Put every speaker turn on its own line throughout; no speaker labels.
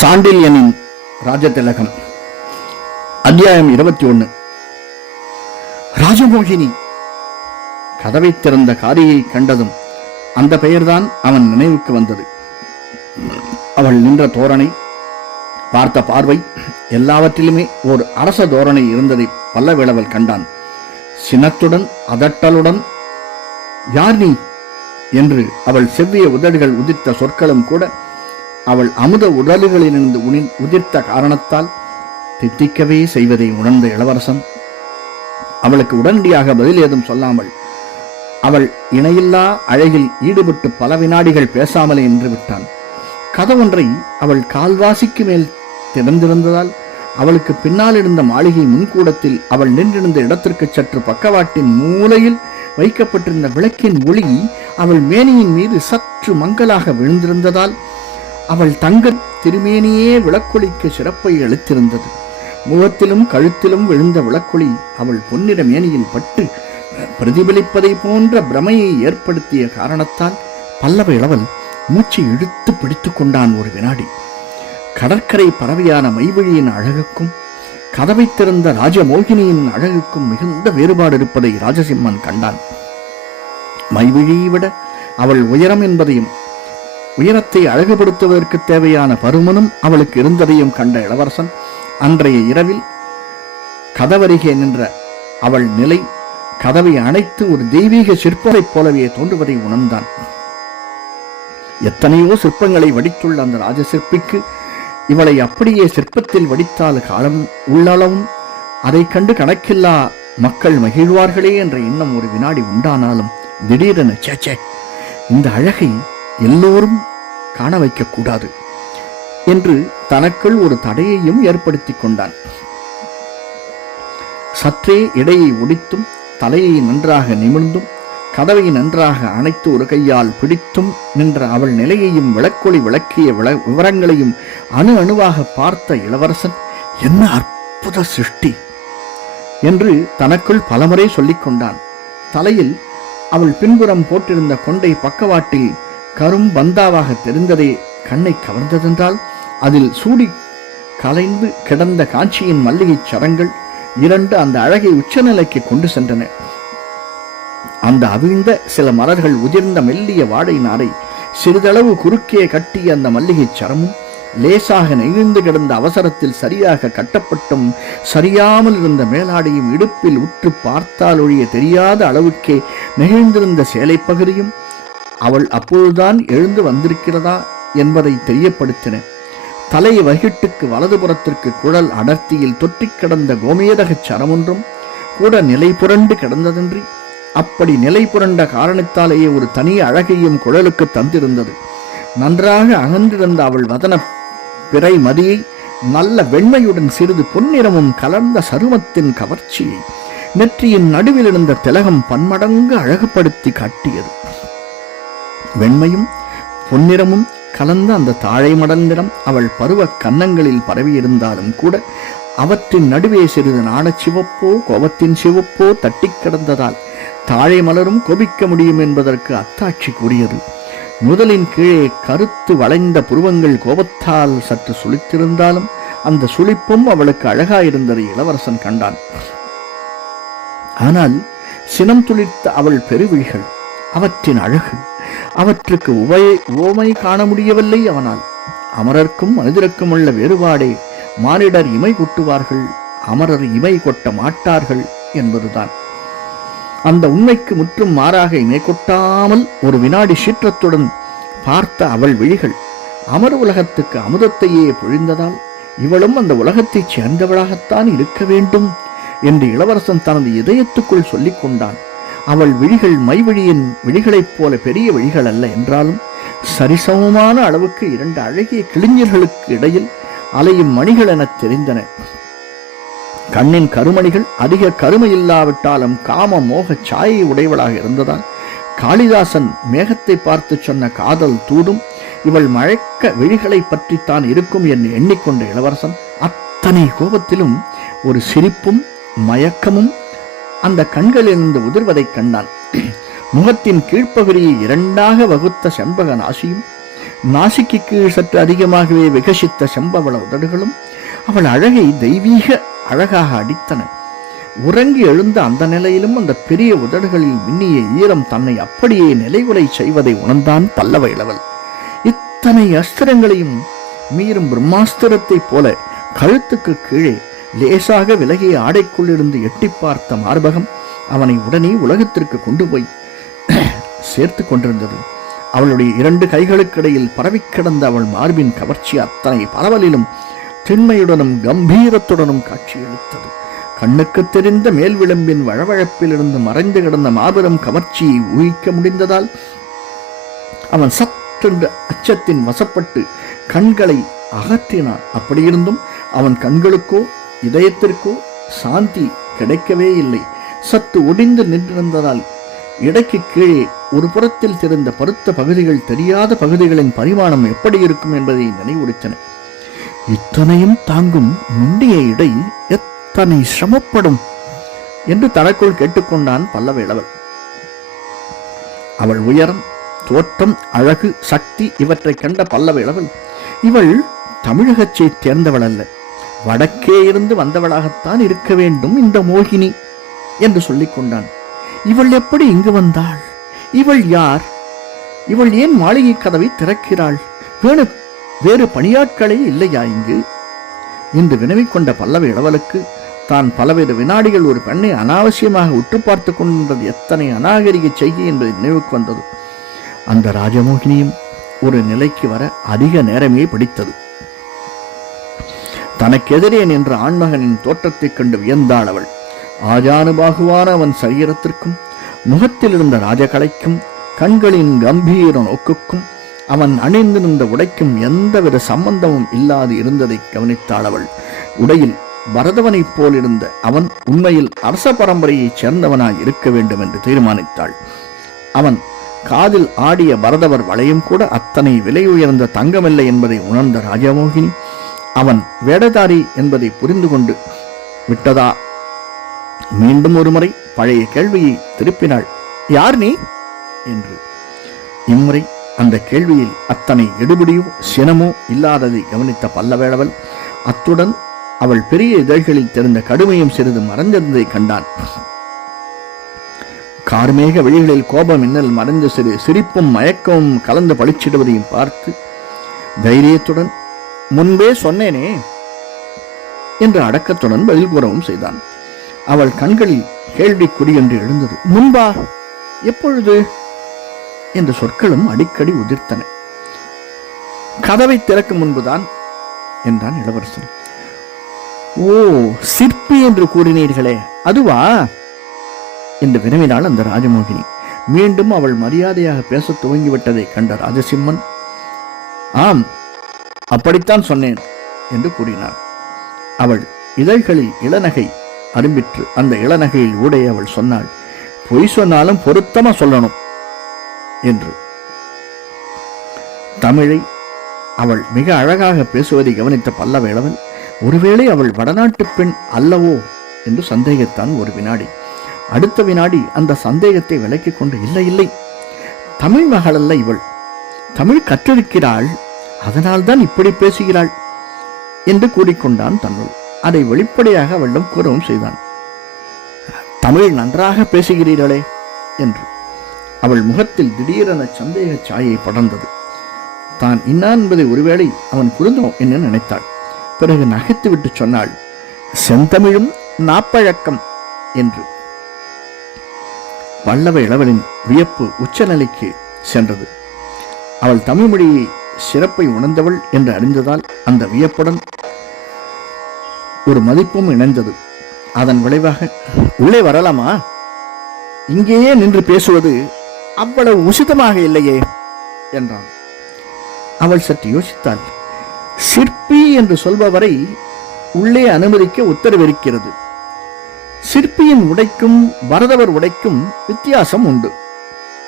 சாண்டில்யனின் ராஜதிலகம் அத்தியாயம் இருபத்தி ஒன்று ராஜமோகினி கதவை திறந்த காரியை கண்டதும் அந்த பெயர்தான் அவன் நினைவுக்கு வந்தது. அவள் நின்ற தோரணை பார்த்த பார்வை எல்லாவற்றிலுமே ஒரு அரச தோரணை இருந்ததை பல்லவிளவல் கண்டான். சினத்துடன் அதட்டலுடன் யார் நீ? என்று அவள் செவ்விய உதடுகள் உதிர்த்த சொற்களும் கூட அவள் அமுத உடல்களிலிருந்து உணி உதிர்த்த காரணத்தால் தித்திக்கவே செய்வதை உணர்ந்த இளவரசன். அவளுக்கு உடனடியாக பதில் ஏதும் சொல்லாமல் அவள் இணையில்லா அழகில் ஈடுபட்டு பல வினாடிகள் பேசாமலே நின்று விட்டான். கதவொன்றை அவள் கால்வாசிக்கு மேல் திறந்திருந்ததால் அவளுக்கு பின்னால் இருந்த மாளிகை முன்கூடத்தில் அவள் நின்றிருந்த இடத்திற்கு சற்று பக்கவாட்டின் மூலையில் வைக்கப்பட்டிருந்த விளக்கின் ஒளி அவள் மேனியின் மீது சற்று மங்கலாக விழுந்திருந்ததால் அவள் தங்க திருமேனியே விளக்கொளிக்கு சிறப்பை அளித்திருந்தது. முகத்திலும் கழுத்திலும் விழுந்த விளக்கொளி அவள் பொன்னிற மேனியில் பட்டு பிரதிபலிப்பதை போன்ற பிரமையை ஏற்படுத்திய காரணத்தால் பல்லவ இளவல் மூச்சை இழுத்து பிடித்துக் கொண்டான் ஒரு வினாடி. கடற்கரை பறவையான மைவழியின் அழகுக்கும் கதவை திறந்த ராஜமோகினியின் அழகுக்கும் மிகுந்த வேறுபாடு இருப்பதை ராஜசிம்மன் கண்டான். மைவிழியை விட அவள் உயரம் என்பதையும் உயரத்தை அழகுபடுத்துவதற்கு தேவையான பருமனும் அவளுக்கு இருந்ததையும் கண்ட இளவரசன் அன்றைய இரவில் கதவருகே நின்ற அவள் நிலை கதவை அணைத்து ஒரு தெய்வீக சிற்பத்தைப் போலவே தோன்றுவதை உணர்ந்தான். எத்தனையோ சிற்பங்களை வடித்துள்ள அந்த ராஜசிற்பிக்கு இவளை அப்படியே சிற்பத்தில் வடித்தால் காலம் உள்ளளவும் அதை கண்டு கணக்கில்லா மக்கள் மகிழ்வார்களே என்ற எண்ணம் ஒரு வினாடி உண்டானாலும் திடீரென சேச்சே இந்த அழகை எல்லோரும் காண வைக்கக்கூடாது என்று தனக்குள் ஒரு தடையையும் ஏற்படுத்திக் கொண்டான். சற்றே இடையை ஒடித்தும் தலையை நன்றாக நிமிர்ந்தும் கதவை நன்றாக அணைத்து ஒரு கையால் பிடித்தும் நின்ற அவள் நிலையையும் விளக்கொளி விளக்கிய விள விவரங்களையும் அணு அணுவாக பார்த்த இளவரசன் என்ன அற்புத சிருஷ்டி! என்று தனக்குள் பலமுறை சொல்லிக் கொண்டான். தலையில் அவள் பின்புறம் போட்டிருந்த கொண்டை பக்கவாட்டில் கரும் பந்தாவாக தெரிந்ததே கண்ணை கவர்ந்ததென்றால் அதில் சூடி கலைந்து கிடந்த காஞ்சியின் மல்லிகைச் சரங்கள் இரண்டு அந்த அழகை உச்சநிலைக்கு கொண்டு சென்றன. அந்த அவிழ்ந்த சில மலர்கள் உதிர்ந்த மெல்லிய வாடை நாரை சிறிதளவு குறுக்கே கட்டிய அந்த மல்லிகைச் சரமும் லேசாக நெகிழ்ந்து கிடந்த அவசரத்தில் சரியாக கட்டப்பட்டும் சரியாமல் இருந்த மேலாடையும் இடுப்பில் உற்று பார்த்தால் ஒழிய தெரியாத அளவுக்கே நெகிழ்ந்திருந்த சேலை பகுதியும் அவள் அப்பொழுதுதான் எழுந்து வந்திருக்கிறதா என்பதை தெரியப்படுத்தின. தலை வகிட்டுக்கு வலதுபுறத்திற்கு குழல் அடர்த்தியில் தொற்றிக் கிடந்த கோமேதகச் சரமொன்றும் கூட நிலை புரண்டு கிடந்ததன்றி அப்படி நிலை புரண்ட காரணத்தாலேயே ஒரு தனி அழகையும் குழலுக்கு தந்திருந்தது. நன்றாக அகன்றிருந்த அவள் வதன பிறை மதியை நல்ல வெண்மையுடன் சிறிது பொன்னிறமும் கலர்ந்த சருமத்தின் கவர்ச்சியை நெற்றியின் நடுவில் இருந்த திலகம் பன்மடங்கு அழகுபடுத்தி காட்டியது. வெண்மையும் பொன்னிறமும் கலந்த அந்த தாழை மடல் நிறம் அவள் பருவ கன்னங்களில் பரவியிருந்தாலும் கூட அவற்றின் நடுவே சிறிது நாணச் சிவப்போ கோபத்தின் சிவப்போ தட்டி கிடந்ததால் தாழை மலரும் கோபிக்க முடியும் என்பதற்கு அத்தாட்சி கூறியது. முதலின் கீழே கருத்து வளைந்த புருவங்கள் கோபத்தால் சற்று சுளித்திருந்தாலும் அந்த சுளிப்பும் அவளுக்கு அழகாயிருந்ததை இளவரசன் கண்டான். ஆனால் சினம் துளிர்த்த அவள் பெருவிழிகள் அவற்றின் அழகு அவற்றுக்கு உபய உவமை காண முடியவில்லை அவனால். அமரர்க்கும் மனிதருக்கும் உள்ள வேறுபாடே மானிடர் இமை கொட்டுவார்கள் அமரர் இமை கொட்ட மாட்டார்கள் என்பதுதான். அந்த உண்மைக்கு முற்றும் மாறாக இமை கொட்டாமல் ஒரு வினாடி சீற்றத்துடன் பார்த்த அவள் விழிகள் அமர் உலகத்துக்கு அமுதத்தையே பொழிந்ததால் இவளும் அந்த உலகத்தைச் சேர்ந்தவளாகத்தான் இருக்க வேண்டும் என்று இளவரசன் தனது இதயத்துக்குள் சொல்லிக் கொண்டான் அவள் விழிகள் மைவிழியின் விழிகளைப் போல பெரிய விழிகள் அல்ல என்றாலும் சரிசமமான அளவுக்கு இரண்டு அழகிய கிளிஞர்களுக்கு இடையில் அலையும் மணிகள் எனத் தெரிந்தன. கண்ணின் கருமணிகள் அதிக கருமை இல்லாவிட்டாலும் காம மோக சாயை உடையவளாக இருந்ததால் காளிதாசன் மேகத்தை பார்த்து சொன்ன காதல் தூடும் இவள் மழக்க விழிகளை பற்றித்தான் இருக்கும் என்று எண்ணிக்கொண்ட இளவரசன் அத்தனை கோபத்திலும் ஒரு சிரிப்பும் மயக்கமும் அந்த கண்களிலிருந்து உதிர்வதைக் கண்டான். முகத்தின் கீழ்ப்பகுதியை இரண்டாக வகுத்த செண்பக நாசியும் நாசிக்கு கீழ் சற்று அதிகமாகவே விகசித்த செம்பவள உதடுகளும் அவள் அழகை தெய்வீக அழகாக அடித்தன. உறங்கி எழுந்த அந்த நிலையிலும் அந்த பெரிய உதடுகளில் மின்னிய ஈரம் தன்னை அப்படியே நிலைகுலை செய்வதை உணர்ந்தான் பல்லவ இளவல். இத்தனை அஸ்திரங்களையும் மீறும் பிரம்மாஸ்திரத்தைப் போல கழுத்துக்கு கீழே லேசாக விலகிய ஆடைக்குள்ளிருந்து எட்டி பார்த்த மார்பகம் அவனை உடனே உலகத்திற்கு கொண்டு போய் சேர்த்து கொண்டிருந்தது. அவளுடைய இரண்டு கைகளுக்கிடையில் பரவிக் கிடந்த அவள் மார்பின் கவர்ச்சி அத்தனை பரவலிலும் திண்மையுடனும் கம்பீரத்துடனும் காட்சியளித்தது கண்ணுக்கு தெரிந்த மேல் விளம்பின் வழவழப்பிலிருந்து மறைந்து கிடந்த மாபெரும் கவர்ச்சியை ஊகிக்க முடிந்ததால் அவன் சற்றென்று அச்சத்தின் வசப்பட்டு கண்களை அகற்றினான். அப்படியிருந்தும் அவன் கண்களுக்கோ இதயத்திற்கோ சாந்தி கிடைக்கவே இல்லை. சத்து ஒடிந்து நின்றிருந்ததால் இடைக்கு கீழே ஒரு புறத்தில் திறந்த பருத்த பகுதிகள் தெரியாத பகுதிகளின் பரிமாணம் எப்படி இருக்கும் என்பதை நினைவுறுத்தன. இத்தனையும் தாங்கும் நுண்ணிய இடை எத்தனை சிரமப்படும் என்று தனக்குள் கேட்டுக்கொண்டான் பல்லவேளவன் அவள் உயரம் தோற்றம் அழகு சக்தி இவற்றை கண்ட பல்லவளவன் இவள் தமிழகத்தைச் சேர்ந்தவள் அல்ல. வடக்கே இருந்து வந்தவளாகத்தான் இருக்க வேண்டும் இந்த மோகினி என்று சொல்லிக் கொண்டான். இவள் எப்படி இங்கு வந்தாள்? இவள் யார்? இவள் ஏன் மாளிகை கதவை திறக்கிறாள்? வேணு வேறு பணியாட்களே இல்லையா இங்கு? என்று வினவிக்கொண்ட பல்லவ இளவலுக்கு தான் பலவித வினாடிகள் ஒரு பெண்ணை அனாவசியமாக உற்று பார்த்து கொண்டிருந்தது எத்தனை அநாகரிக செய்கை என்பது நினைவுக்கு வந்தது. அந்த ராஜமோகினியும் ஒரு நிலைக்கு வர அதிக நேரமே பிடித்தது. தனக்கெதிரே நின்ற ஆண்மகனின் தோற்றத்தைக் கண்டு வியந்தாள் அவள். ஆஜானுபாகுவான அவன் சரீரத்திற்கும் முகத்தில் இருந்த ராஜகலைக்கும் கண்களின் கம்பீர நோக்குக்கும் அவன் அணிந்திருந்த உடைக்கும் எந்தவித சம்பந்தமும் இல்லாது இருந்ததை கவனித்தாள் அவள். உடையில் பரதவனைப் போல் இருந்த அவன் உண்மையில் அரச பரம்பரையைச் சேர்ந்தவனாய் இருக்க வேண்டும் என்று தீர்மானித்தாள். அவன் காதில் ஆடிய பரதவர் வளையும் கூட அத்தனை விலை உயர்ந்த தங்கமில்லை என்பதை உணர்ந்த ராஜமோகினி அவன் வேடதாரி என்பதை புரிந்து கொண்டு விட்டதா? மீண்டும் ஒருமுறை பழைய கேள்வியை திருப்பினாள். யார் நீ? என்று. இம்முறை அந்த கேள்வியில் அத்தனை எடுபிடியோ சினமோ இல்லாததை கவனித்த பல்லவேளவன் அத்துடன் அவள் பெரிய இதழ்களில் தெரிந்த கடுமையும் சிறிது மறைந்திருந்ததை கண்டான் கார்மேக வெளிகளில் கோபம் மின்னல் மறைந்த சிறு சிரிப்பும் மயக்கமும் கலந்து பளிச்சிடுவதையும் பார்த்து தைரியத்துடன் முன்பே சொன்னேனே என்று அடக்கத்துடன் பதில் கூறவும் செய்தான். அவள் கண்களில் கேள்விக்குறி என்று எழுந்தது. முன்பா? எப்பொழுது? என்ற சொற்களும் அடிக்கடி உதிர்த்தன. கதவை திறக்கும் முன்புதான் என்றான் இளவரசன். ஓ சிற்பி என்று கூறினீர்களே அதுவா? என்று வினவினாள் அந்த ராஜமோகினி. மீண்டும் அவள் மரியாதையாக பேசத் துவங்கிவிட்டதை கண்ட ராஜசிம்மன் ஆம் அப்படித்தான் சொன்னேன் என்று கூறினாள். அவள் இதழ்களில் இளநகை அரும்பிற்று அந்த இளநகையில் ஊடே அவள் சொன்னாள் பொய் சொன்னாலும் பொருத்தமா சொல்லணும் என்று. தமிழை அவள் மிக அழகாக பேசுவதை கவனித்த பல்லவேளவன் ஒருவேளை அவள் வடநாட்டு பெண் அல்லவோ? என்று சந்தேகத்தான் ஒரு வினாடி. அடுத்த வினாடி அந்த சந்தேகத்தை விலக்கிக் கொண்டு இல்லை இல்லை தமிழ் மகள் அல்ல இவள் தமிழ் கற்றிருக்கிறாள் அதனால்தான் இப்படி பேசுகிறாள் என்று கூறிக்கொண்டான் தன்னுள். அதை வெளிப்படையாக அவளிடம் கூறவும் செய்தான். தமிழ் நன்றாக பேசுகிறீர்களே என்று. அவள் முகத்தில் திடீரென சந்தேக சாயை படர்ந்தது. தான் இன்னா என்பதை ஒருவேளை அவன் புரிந்தோம் என்று நினைத்தாள். பிறகு நகைத்துவிட்டு சொன்னாள் செந்தமிழும் நாப்பழக்கம் என்று. பல்லவ இளவலின் வியப்பு உச்சநிலைக்கு சென்றது. அவள் தமிழ் மொழியை சிறப்பை உணர்ந்தவள் என்று அறிந்ததால் அந்த வியப்புடன் ஒரு மதிப்பும் இணைந்தது. அதன் விளைவாக உள்ளே வரலாமா? இங்கேயே நின்று பேசுவது அவ்வளவு உசிதமாக இல்லையே என்றான். அவள் சற்று யோசித்தாள். சிற்பி என்று சொல்பவரை உள்ளே அனுமதிக்க உத்தரவிருக்கிறது. சிற்பியின் உடைக்கும் வரதவர் உடைக்கும் வித்தியாசம் உண்டு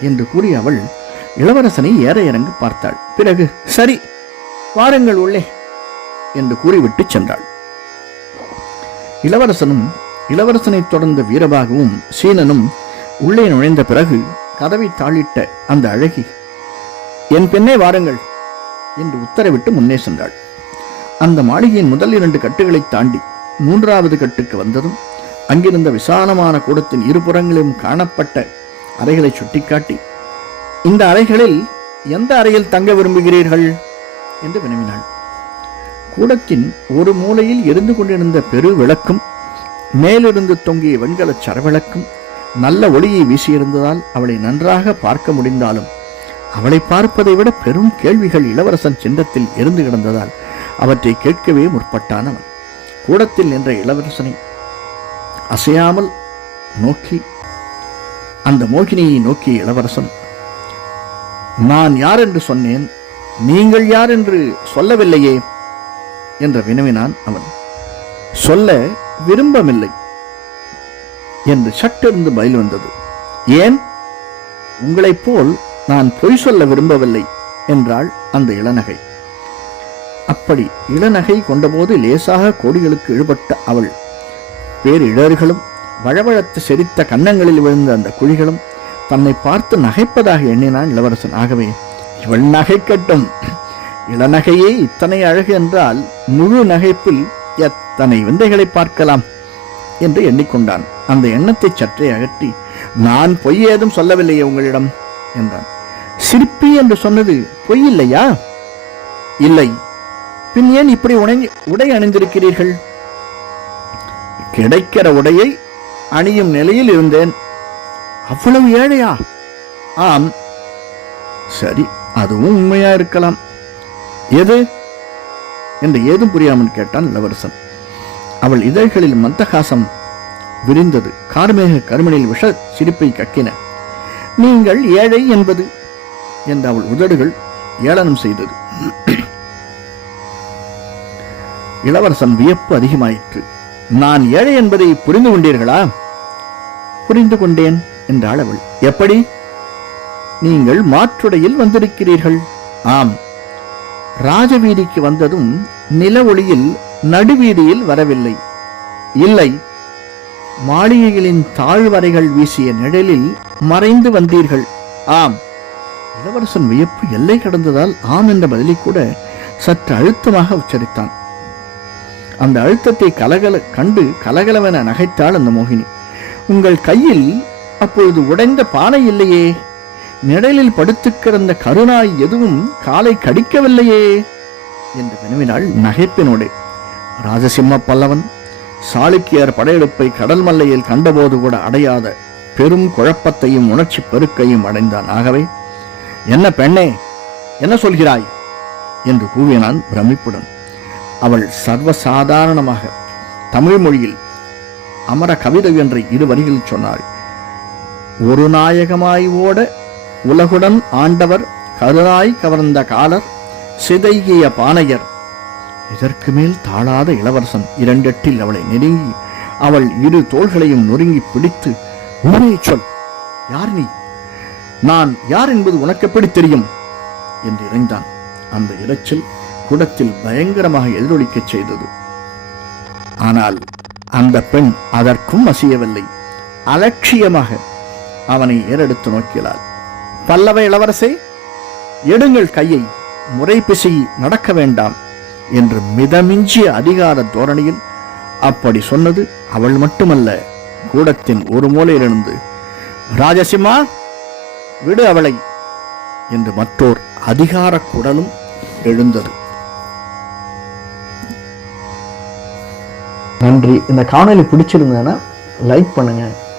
என்று கூறி அவள் இளவரசனை ஏற இறங்கி பார்த்தாள். பிறகு சரி வாருங்கள் உள்ளே என்று கூறிவிட்டு சென்றாள். இளவரசனும் இளவரசனை தொடர்ந்த வீரபாகவும் சீனனும் உள்ளே நுழைந்த பிறகு கதவை தாளிட்ட அந்த அழகி என் பெண்ணே வாருங்கள் என்று உத்தரவிட்டு முன்னே சென்றாள். அந்த மாளிகையின் முதல் இரண்டு கட்டுகளை தாண்டி மூன்றாவது கட்டுக்கு வந்ததும் அங்கிருந்த விசாலமான கூடத்தின் இருபுறங்களிலும் காணப்பட்ட அறைகளை சுட்டிக்காட்டி இந்த அறைகளில் எந்த அறையில் தங்க விரும்புகிறீர்கள்? என்று வினவினாள். கூடத்தின் ஒரு மூலையில் எரிந்து கொண்டிருந்த பெரு விளக்கும் மேலிருந்து தொங்கிய வெண்கலச் சரவிளக்கும் நல்ல ஒளியை வீசியிருந்ததால் அவளை நன்றாக பார்க்க முடிந்தாலும் அவளை பார்ப்பதை விட பெரும் கேள்விகள் இளவரசன் சின்னத்தில் இருந்து கிடந்ததால் அவற்றை கேட்கவே முற்பட்டான் அவன் கூடத்தில் நின்ற இளவரசனை அசையாமல் நோக்கி அந்த மோகினியை நோக்கிய இளவரசன் நான் யார் என்று சொன்னேன்? நீங்கள் யார் என்று சொல்லவில்லையே? என்று வினவினான் அவன். சொல்ல விரும்பவில்லை என்று சட்டென்று பதில் வந்தது. ஏன்? உங்களைப் போல் நான் பொய் சொல்ல விரும்பவில்லை என்றாள் அந்த இளநகை. அப்படி இளநகை கொண்டபோது லேசாக கோடிகளுக்கு இழுபட்ட அவள். பேரிழர்களும் வழவழத்து செரித்த கன்னங்களில் விழுந்த அந்த குழிகளும் தன்னை பார்த்து நகைப்பதாக எண்ணினான் இளவரசன். ஆகவே இவள் நகைக்கட்டும் இளநகையே இத்தனை அழகு என்றால் முழு நகைப்பில் எத்தனை விந்தைகளை பார்க்கலாம்? என்று எண்ணிக்கொண்டான். அந்த எண்ணத்தை சற்றே அகற்றி நான் பொய் ஏதும் சொல்லவில்லையே உங்களிடம் என்றான். சிற்பி என்று சொன்னது பொய் இல்லையா? இல்லை. பின் ஏன் இப்படி உடை உடை அணிந்திருக்கிறீர்கள்? கிடைக்கிற உடையை அணியும் நிலையில் இருந்தேன். அவ்வளவு ஏழையா? ஆம். சரி அதுவும் உண்மையா இருக்கலாம். எது? என்று ஏதும் புரியாமல் கேட்டான் இளவரசன். அவள் இதழ்களில் மந்தகாசம் விரிந்தது. கார்மேக கருமனில் விஷ சிரிப்பை கக்கின. நீங்கள் ஏழை என்பது? என்று அவள் உதடுகள் ஏளனம் செய்தது. இளவரசன் வியப்பு அதிகமாயிற்று. நான் ஏழை என்பதை புரிந்து கொண்டீர்களா? புரிந்து கொண்டேன். என்றாள் அவள் எப்படி? நீங்கள் மாற்றுடையில் வந்திருக்கிறீர்கள். ஆம். ராஜவீதிக்கு வந்ததும் நில ஒளியில் நடுவீதியில் வரவில்லை. இல்லை. மாளிகைகளின் தாழ்வரைகள் வீசிய நிழலில் மறைந்து வந்தீர்கள். ஆம். இளவரசன் வியப்பு எல்லை கடந்ததால் ஆம் என்ற பதிலை கூட சற்று அழுத்தமாக உச்சரித்தான். அந்த அழுத்தத்தை கலகல கண்டு கலகலவென நகைத்தாள் அந்த மோகினி. உங்கள் கையில் அப்பொழுது உடைந்த பானை இல்லையே? நிழலில் படுத்து கிடந்த கருணாய் எதுவும் காலை கடிக்கவில்லையே? என்று வினவினாள் நகைப்பினோடு. ராஜசிம்ம பல்லவன் சாளுக்கியர் படையெடுப்பை கடல் மல்லையில் கண்டபோது கூட அடையாத பெரும் குழப்பத்தையும் உணர்ச்சி பெருக்கையும் அடைந்தான். ஆகவே என்ன பெண்ணே என்ன சொல்கிறாய்? என்று கூவினான் பிரமிப்புடன். அவள் சர்வசாதாரணமாக தமிழ் மொழியில் அமர கவிதை என்ற இரு வரிகளில் சொன்னாள். ஒரு நாயகமாய் ஓட உலகுடன் ஆண்டவர் கருணாய் கவர்ந்த காலர் சிதைகிய பானையர். இதற்கு மேல் தாழாத இளவரசன் இரண்டெட்டில் அவளை நெருங்கி அவள் இரு தோள்களையும் நொறுங்கி பிடித்து ஊரே சொல் யார் நீ? நான் யார் என்பது உனக்கு எப்படி தெரியும்? என்று இறைந்தான். அந்த இரைச்சல் குடத்தில் பயங்கரமாக எதிரொலிக்கச் செய்தது. ஆனால் அந்த பெண் அதற்கும் அசையவில்லை. அலட்சியமாக அவனை ஏறெடுத்து நோக்கினாள். பல்லவ இளவரசே எடுங்கள் கையை முறை பிசை நடக்க வேண்டாம் என்று மிதமிஞ்சிய அதிகார தோரணையில் அப்படி சொன்னது அவள் மட்டுமல்ல கூடத்தின் ஒரு மூலையிலிருந்து ராஜசிம்மா விடு அவளை என்று மற்றோர் அதிகார குடலும் எழுந்தது.
நன்றி. இந்த காணொலி பிடிச்சிருந்ததுன்னா லைக் பண்ணுங்கள்